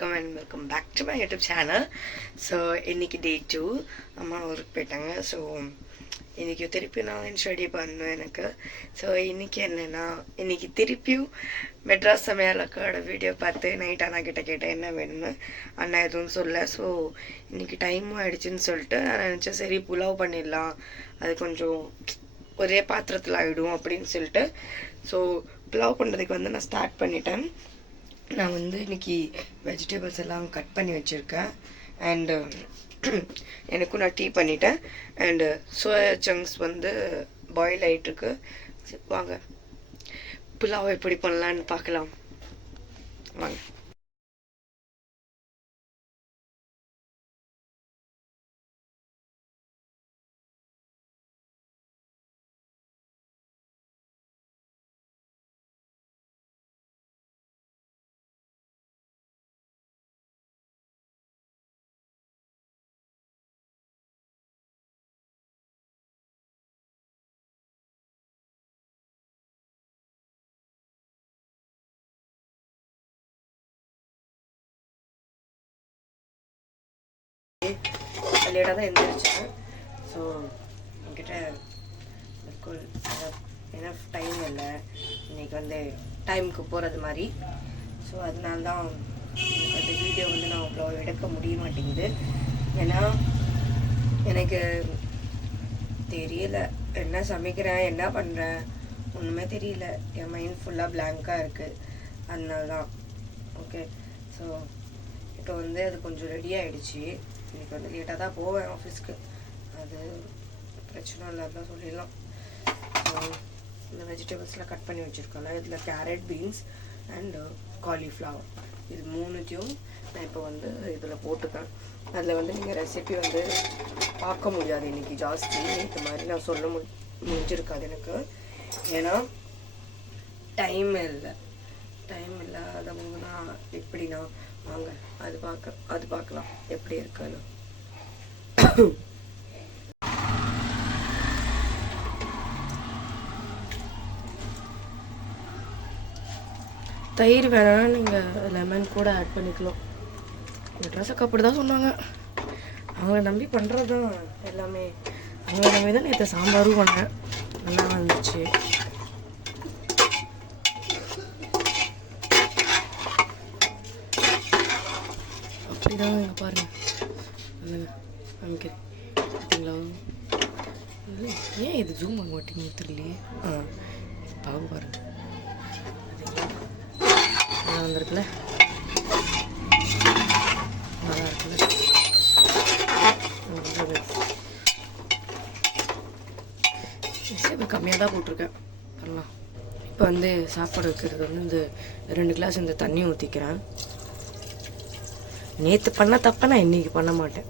Welcome and welcome back to my YouTube channel. So இன்றைக்கி day 2 அம்மா ஊருக்கு போயிட்டாங்க. ஸோ இன்றைக்கி திருப்பி நான் ஸ்டடி பண்ணேன் எனக்கு. ஸோ இன்றைக்கி என்னென்னா, இன்றைக்கி திருப்பியும் மெட்ராஸ் சமையலக்காவோட வீடியோ பார்த்து நைட் அண்ணா கிட்ட கேட்டேன் என்ன வேணும்னு. அண்ணா எதுவும் சொல்ல. ஸோ இன்றைக்கி டைமும் ஆகிடுச்சின்னு சொல்லிட்டு நான் நினச்சேன், சரி புலாவ் பண்ணிடலாம், அது கொஞ்சம் ஒரே பாத்திரத்தில் ஆகிடும் அப்படின்னு சொல்லிட்டு. ஸோ புலாவ் பண்ணுறதுக்கு வந்து நான் ஸ்டார்ட் பண்ணிட்டேன். நான் வந்து இன்றைக்கி வெஜிடபிள்ஸ் எல்லாம் கட் பண்ணி வச்சுருக்கேன். அண்டு எனக்கும் நான் டீ பண்ணிட்டேன். அண்டு சோயா சங்க்ஸ் வந்து பாயில் ஆகிட்டுருக்கு. வாங்க புலாவ் எப்படி பண்ணலான்னு பார்க்கலாம் வாங்க. லேட்டாக தான் எழுந்திரிச்சேன். ஸோ என்கிட்ட பில்குல் எனஃப் டைம் இல்லை இன்றைக்கி வந்து டைமுக்கு போகிறது மாதிரி. ஸோ அதனால தான் அந்த வீடியோ வந்து நான் அவ்வளோ எடுக்க முடிய மாட்டேங்குது. ஏன்னா எனக்கு தெரியல என்ன சமைக்கிறேன் என்ன பண்ணுறேன் ஒன்றுமே தெரியல. என் மைண்ட் ஃபுல்லாக பிளாங்காக இருக்குது. அதனால தான் ஓகே. ஸோ இப்போ வந்து அது கொஞ்சம் ரெடி ஆகிடுச்சு. இன்றைக்கி வந்து லேட்டாக தான் போவேன் ஆஃபீஸ்க்கு, அது பிரச்சனை இல்லை, தான் சொல்லிடலாம். ஸோ இந்த வெஜிடபிள்ஸ்லாம் கட் பண்ணி வச்சுருக்கோம்ல, இதில் கேரட், பீன்ஸ் அண்டு காலிஃப்ளவர், இது மூணுத்தையும் நான் இப்போ வந்து இதில் போட்டுப்பேன். அதில் வந்து நீங்கள் ரெசிபி வந்து பார்க்க முடியாது இன்றைக்கி ஜாஸ்தி. இது மாதிரி நான் சொல்ல முடிஞ்சிருக்காது எனக்கு, ஏன்னா டைம் இல்லாதவங்கன்னா எப்படின்னா வாங்க அது பார்க்கலாம் எப்படி இருக்குன்னு. தயிர் வேணா நீங்கள் லெமன் கூட ஆட் பண்ணிக்கலாம். இந்த ட்ரெஸ்ஸுக்கு அப்படி தான் சொன்னாங்க. அவங்கள நம்பி பண்ணுறது தான் எல்லாமே. அவங்கள நம்பி தான் நேற்று சாம்பாரும் பண்ணேன், நல்லா வந்துச்சு. அப்படிதான் இங்கே பாருங்கள், அமைக்கிறேன் பார்த்தீங்களா? ஏன் இது ஜூம் பண்ண மாட்டேங்க தெரியலையே. பாவு பாருங்க, நல்லா வந்திருக்குல்ல, நல்லா இருக்குல்ல. கம்மியாக தான் போட்டிருக்கேன், பண்ணலாம். இப்போ வந்து சாப்பாடு வைக்கிறது வந்து இந்த 2 கிளாஸ் இந்த தண்ணி ஊற்றிக்கிறேன். நேற்று பண்ண தப்ப நான் இன்னைக்கு பண்ண மாட்டேன்.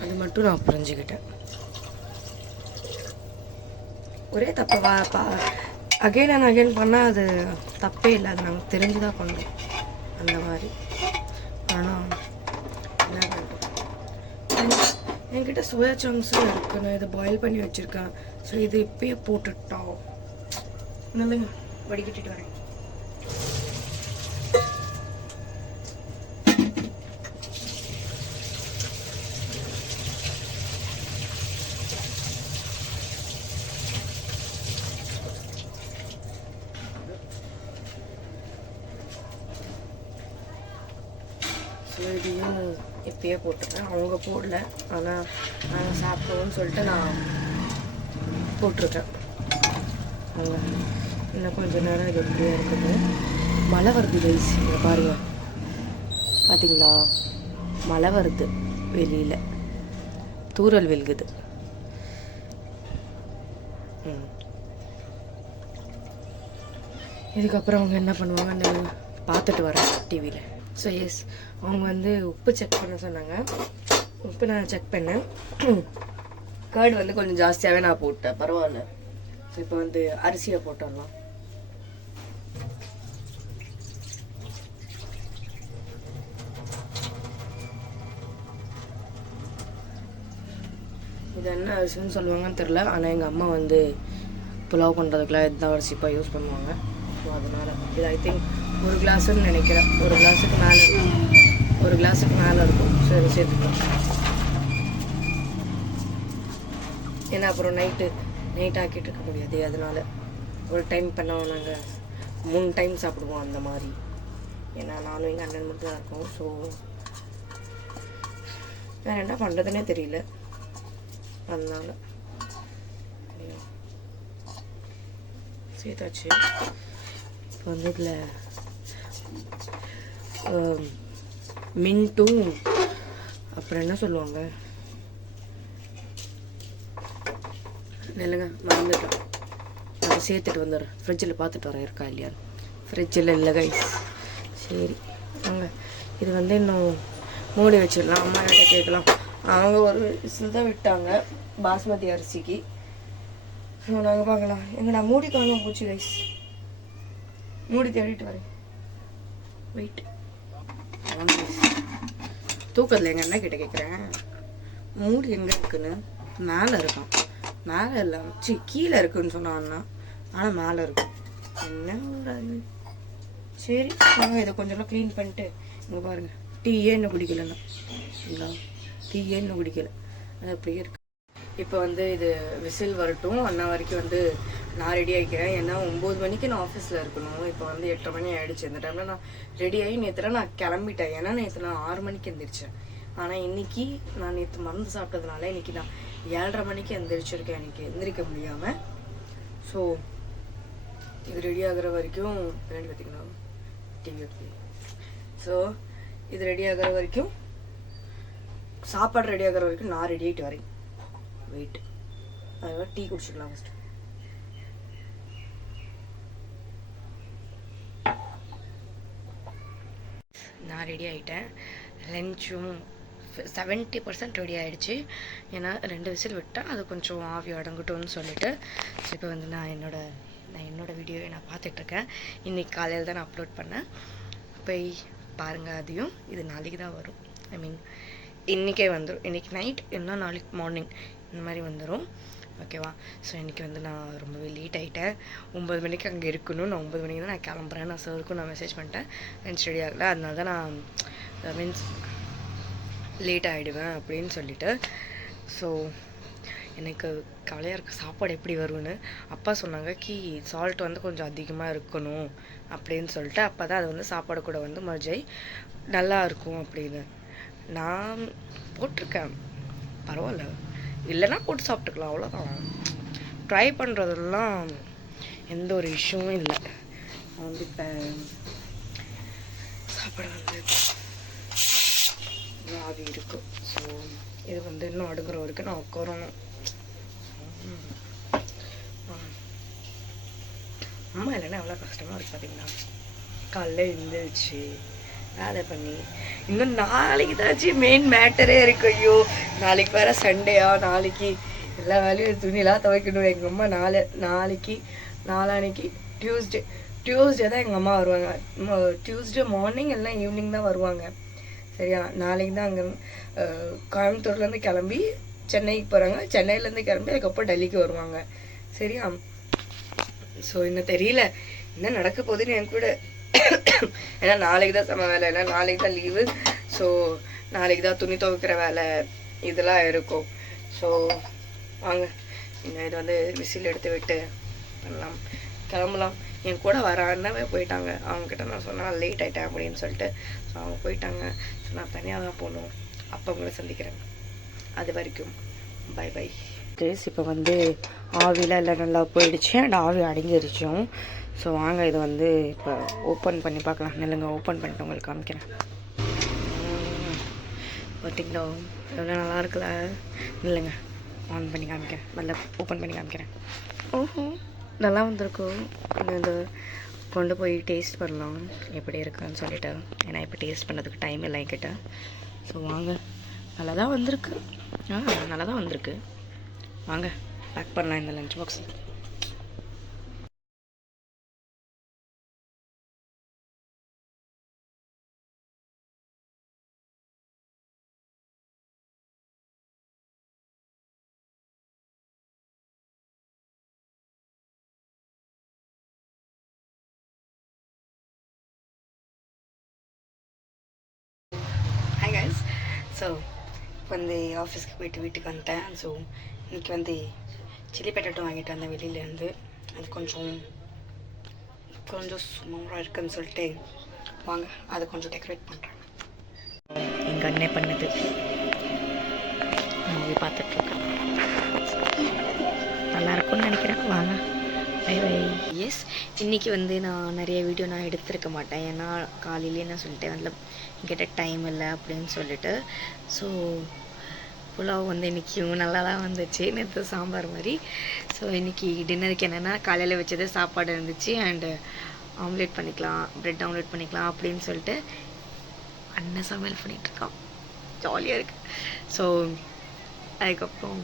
அது மட்டும் நான் புரிஞ்சுக்கிட்டேன். ஒரே தப்பை அகைன் அண்ட் அகைன் பண்ணால் அது தப்பே இல்லை, அது நமக்கு தெரிஞ்சுதான் பண்ணணும் அந்த மாதிரி. ஆனால் என்ன பண்ணுறோம், என்கிட்ட சோயா சங்க்ஸும் இருக்குது, நான் இதை பாயில் பண்ணி வச்சுருக்கேன். ஸோ இது இப்பயே போட்டுட்டோம். நல்லங்க வடிகட்டிட்டு வரேன். இதையும் இப்பயே போட்டுருக்கேன். அவங்க போடல, ஆனால் நாங்கள் சாப்பிடுவோம்னு சொல்லிட்டு நான் போட்டிருக்கேன். அவங்க இன்னும் கொஞ்சம் நேரம் இது எப்படியா இருக்குது. மழை வருது கைஸ், இங்கே பாருங்க, பார்த்தீங்களா? மழை வருது, வெளியில் தூறல் விழுகுது. இதுக்கப்புறம் அவங்க என்ன பண்ணுவாங்கன்னு பார்த்துட்டு வரேன் டிவியில். ஸோ எஸ், அவங்க வந்து உப்பு செக் பண்ண சொன்னாங்க. உப்பு நான் செக் பண்ணேன். கர்டு வந்து கொஞ்சம் ஜாஸ்தியாகவே நான் போட்டேன், பரவாயில்ல. ஸோ இப்போ வந்து அரிசியை போட்டுடலாம். இது என்ன அரிசின்னு சொல்லுவாங்கன்னு தெரில, ஆனால் எங்கள் அம்மா வந்து புலாவ் பண்ணுறதுக்குலாம் இதுதான் அரிசி இப்போ யூஸ் பண்ணுவாங்க. ஸோ அதனால் இது ஐ திங்க் ஒரு கிளாஸுன்னு நினைக்கிறேன், ஒரு கிளாஸுக்கு மேலே இருக்கும், ஒரு கிளாஸுக்கு மேலே இருக்கும். ஸோ இதை சேர்த்துக்கலாம். ஏன்னா அப்புறம் நைட் ஆக்கிட்டு இருக்க முடியாது, அதனால் ஒரு டைம் பண்ணோம். நாங்கள் 3 டைம் சாப்பிடுவோம் அந்த மாதிரி. ஏன்னா நானும் எங்கள் அண்ணன் மட்டும் தான் இருக்கோம். ஸோ வேறு என்ன பண்ணுறதுனே தெரியல, அதனால் சேர்த்தாச்சு. இப்போ வந்து இதில் மின்ட்டும் அப்புறம் என்ன சொல்லுவாங்க, இல்லைங்க மறந்துட்டேன், அதை சேர்த்துட்டு வந்துடுறேன். ஃப்ரிட்ஜில் பார்த்துட்டு வரேன் இருக்கா இல்லையான்னு. ஃப்ரிட்ஜில் இல்லை கைஸ். சரி வாங்க, இது வந்து இன்னும் மூடி வச்சிடலாம். அம்மா கிட்ட கேட்கலாம். அவங்க ஒரு விசில் தான் விட்டாங்க பாஸ்மதி அரிசிக்கு. ஸோ நாங்கள் பார்க்கலாம். எங்க நான் மூடி காணாம போச்சு கைஸ், மூடி தேடிட்டு வரேன். வெயிட், தூக்கத்தில் எங்கள் அண்ணன் கிட்ட கேட்குறேன் மூடி எங்கே இருக்குன்னு. மேலே இருக்கான், மேலே இல்லை கீழே இருக்குன்னு சொன்னான்னா, ஆனால் மேலே இருக்கும். என்ன ஒரு சரி வாங்க, இதை கொஞ்சம் க்ளீன் பண்ணிட்டு. இங்கே பாருங்கள், டீயே இன்னும் குடிக்கலன்னா, இல்லை டீயே இன்னும் குடிக்கல, அது அப்படியே இருக்கு. இப்போ வந்து இது விசில் வரட்டும். அண்ணா வரைக்கும் வந்து நான் ரெடி ஆகிக்கிறேன். ஏன்னா 9 மணிக்கு நான் ஆஃபீஸில் இருக்கணும். இப்போ வந்து 8:30 மணி ஆகிடுச்சு. இந்த டைமில் நான் ரெடி ஆகி நேற்றுலாம் நான் கிளம்பிட்டேன். ஏன்னா நேற்று நான் 6 மணிக்கு எந்திரிச்சேன். ஆனால் இன்றைக்கி நான் நேற்று மருந்து சாப்பிட்டதுனால இன்றைக்கி நான் 7:30 மணிக்கு எந்திரிச்சிருக்கேன், எனக்கு எந்திரிக்க முடியாமல். ஸோ இது ரெடி ஆகிற வரைக்கும் பின்னாடி பார்த்திங்கன்னா டிவி இருக்கு. ஸோ இது ரெடி ஆகிற வரைக்கும், சாப்பாடு ரெடி ஆகிற வரைக்கும் நான் ரெடி ஆகிட்டு வரேன். வெயிட், அதுவாக டீ குடிச்சிடலாம் ஃபஸ்ட்டு. நான் ரெடி ஆகிட்டேன். லஞ்சும் 70% ரெடி ஆகிடுச்சு. ஏன்னா 2 விசில் விட்டேன், அது கொஞ்சம் ஆவி அடங்கட்டும்னு சொல்லிட்டு. ஸோ இப்போ வந்து நான் என்னோடய வீடியோவை நான் பார்த்துட்ருக்கேன். இன்றைக்கி காலையில் தான் நான் அப்லோட் பண்ணேன், போய் பாருங்கள். அதையும் இது நாளைக்கு தான் வரும். ஐ மீன் இன்றைக்கே வந்துடும். இன்றைக்கி நைட் இல்லைனா நாளைக்கு மார்னிங் இந்த மாதிரி வந்துடும். ஓகேவா? ஸோ இன்றைக்கி வந்து நான் ரொம்பவே லேட் ஆகிட்டேன். 9 மணிக்கு அங்கே இருக்கணும். நான் 9 மணிக்கு தான் நான் கிளம்புறேன். நான் சருக்கும் நான் மெசேஜ் பண்ணிட்டேன், லஞ்ச் ரெடி ஆகலை, அதனால தான் நான் மீன்ஸ் லேட் ஆகிடுவேன் அப்படின்னு சொல்லிட்டு. ஸோ எனக்கு கவலையாக இருக்குது சாப்பாடு எப்படி வரும்னு. அப்பா சொன்னாங்க சால்ட் வந்து கொஞ்சம் அதிகமாக இருக்கணும் அப்படின்னு சொல்லிட்டு. அப்போ தான் அது வந்து சாப்பாடு கூட வந்து மர்ஜாய் நல்லா இருக்கும் அப்படின்னு. நான் போட்டிருக்கேன், பரவாயில்ல, இல்லைன்னா போட்டு சாப்பிட்டுக்கலாம், அவ்வளோதான். ட்ரை பண்ணுறதெல்லாம் எந்த ஒரு இஷ்யூவும் இல்லை. வந்து இப்போ சாப்பாடு வந்து ஆவி இருக்கும். ஸோ இது வந்து இன்னும் அடுக்கிற வரைக்கும் நான் உட்காரணும். அம்மா இல்லைன்னா எவ்வளோ கஷ்டமாக இருக்குது பார்த்தீங்கன்னா. காலைல எழுந்திரிச்சு வேலை பண்ணி, இன்னும் நாளைக்கு தாச்சும் மெயின் மேட்டரே இருக்கு. ஐயோ நாளைக்கு வேறு சண்டேயா, நாளைக்கு எல்லா வேலையும் துணியெல்லாம் துவைக்கணும். எங்கள் அம்மா நாளான்னைக்கு டியூஸ்டே தான் எங்கள் அம்மா வருவாங்க. டியூஸ்டே மார்னிங் எல்லாம் ஈவினிங் தான் வருவாங்க. சரியா? நாளைக்கு தான் அங்கே கோயம்புத்தூர்லேருந்து கிளம்பி சென்னைக்கு போகிறாங்க. சென்னையிலேருந்து கிளம்பி அதுக்கப்புறம் டெல்லிக்கு வருவாங்க. சரியா? ஸோ இன்னும் தெரியல என்ன நடக்க போகுதுன்னு என் கூட. ஏன்னா நாளைக்கு தான் செம்ம வேலை, ஏன்னா நாளைக்கு தான் லீவு. ஸோ நாளைக்கு தான் துணி துவைக்கிற வேலை இதெல்லாம் இருக்கும். ஸோ வாங்க, இன்னும் இது வந்து விசில் எடுத்து விட்டு பண்ணலாம், கிளம்பலாம். என் கூட வர அண்ணாவே போயிட்டாங்க. அவங்கக்கிட்ட நான் சொன்னால் லேட் ஆகிட்டேன் அப்படின்னு சொல்லிட்டு. ஸோ அவங்க போயிட்டாங்க. ஸோ நான் தனியாக தான் போகணும். அப்போ உங்களை சந்திக்கிறேன். அது வரைக்கும் பை பை. இப்போ வந்து ஆவிலாம் எல்லாம் நல்லா போயிடுச்சு அண்ட் ஆவி அடங்கிருச்சோம். ஸோ வாங்க இதை வந்து இப்போ ஓப்பன் பண்ணி பார்க்கலாம். நில்லுங்க, ஓப்பன் பண்ணிட்டு உங்களுக்கு காமிக்கிறேன். பார்த்திங்களா எவ்வளோ நல்லா இருக்குல்ல? இல்லைங்க, ஆன் பண்ணி காமிக்கிறேன், நல்லா ஓப்பன் பண்ணி காமிக்கிறேன். ஓஹோ நல்லா வந்திருக்கும். இந்த கொண்டு போய் டேஸ்ட் பண்ணலாம் எப்படி இருக்குன்னு சொல்லிட்டு. ஏன்னா இப்போ டேஸ்ட் பண்ணுறதுக்கு டைம் இல்லை என்கிட்ட. ஸோ வாங்க, நல்லா தான் வந்திருக்கு. நல்லா தான் வந்திருக்கு. வாங்க பேக் பண்ணலாம் இந்த லஞ்ச் பாக்ஸ். ஸோ வந்து ஆஃபீஸ்க்கு போயிட்டு வீட்டுக்கு வந்துட்டேன். ஸோ இன்றைக்கி வந்து சில்லி பொட்டேட்டோ வாங்கிட்டு வந்தேன் வெளியிலேருந்து. அது கொஞ்சம் சுமாராக இருக்குதுன்னு சொல்லிட்டு வாங்க அதை கொஞ்சம் டெக்கரேட் பண்ணுறேன். எங்கள் அண்ணே பண்ணது மூவி பார்த்துட்ருக்கேன். நல்லாயிருக்கும்னு நினைக்கிறேன். வாங்க பை பை. எஸ், இன்றைக்கி வந்து நான் நிறைய வீடியோ நான் எடுத்திருக்க மாட்டேன். ஏன்னா காலையிலே நான் சொல்லிட்டேன் அதில் என்கிட்ட டைம் இல்லை அப்படின்னு சொல்லிட்டு. ஸோ புலாவ் வந்து இன்றைக்கும் நல்லா தான் வந்துச்சு, நேற்று சாம்பார் மாதிரி. ஸோ இன்றைக்கி டின்னருக்கு என்னென்னா காலையில் வச்சது சாப்பாடு இருந்துச்சு அண்டு ஆம்லேட் பண்ணிக்கலாம், ப்ரெட் ஆம்லேட் பண்ணிக்கலாம் அப்படின்னு சொல்லிட்டு அண்ணன் சமையல் பண்ணிகிட்ருக்கான். ஜாலியாக இருக்குது. ஸோ அதுக்கப்புறம்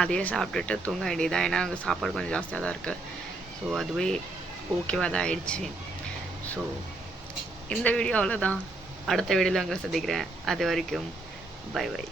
அதையே சாப்பிட்டுட்டு தூங்க வேண்டியதான். ஏன்னா அங்கே சாப்பாடு கொஞ்சம் ஜாஸ்தியாக தான் இருக்குது. ஸோ அதுவே ஓகேவாக தான் ஆயிடுச்சு. ஸோ இந்த வீடியோ அவ்வளோதான். அடுத்த வீடியோவில் அங்கே சந்திக்கிறேன். அது வரைக்கும் பை பை.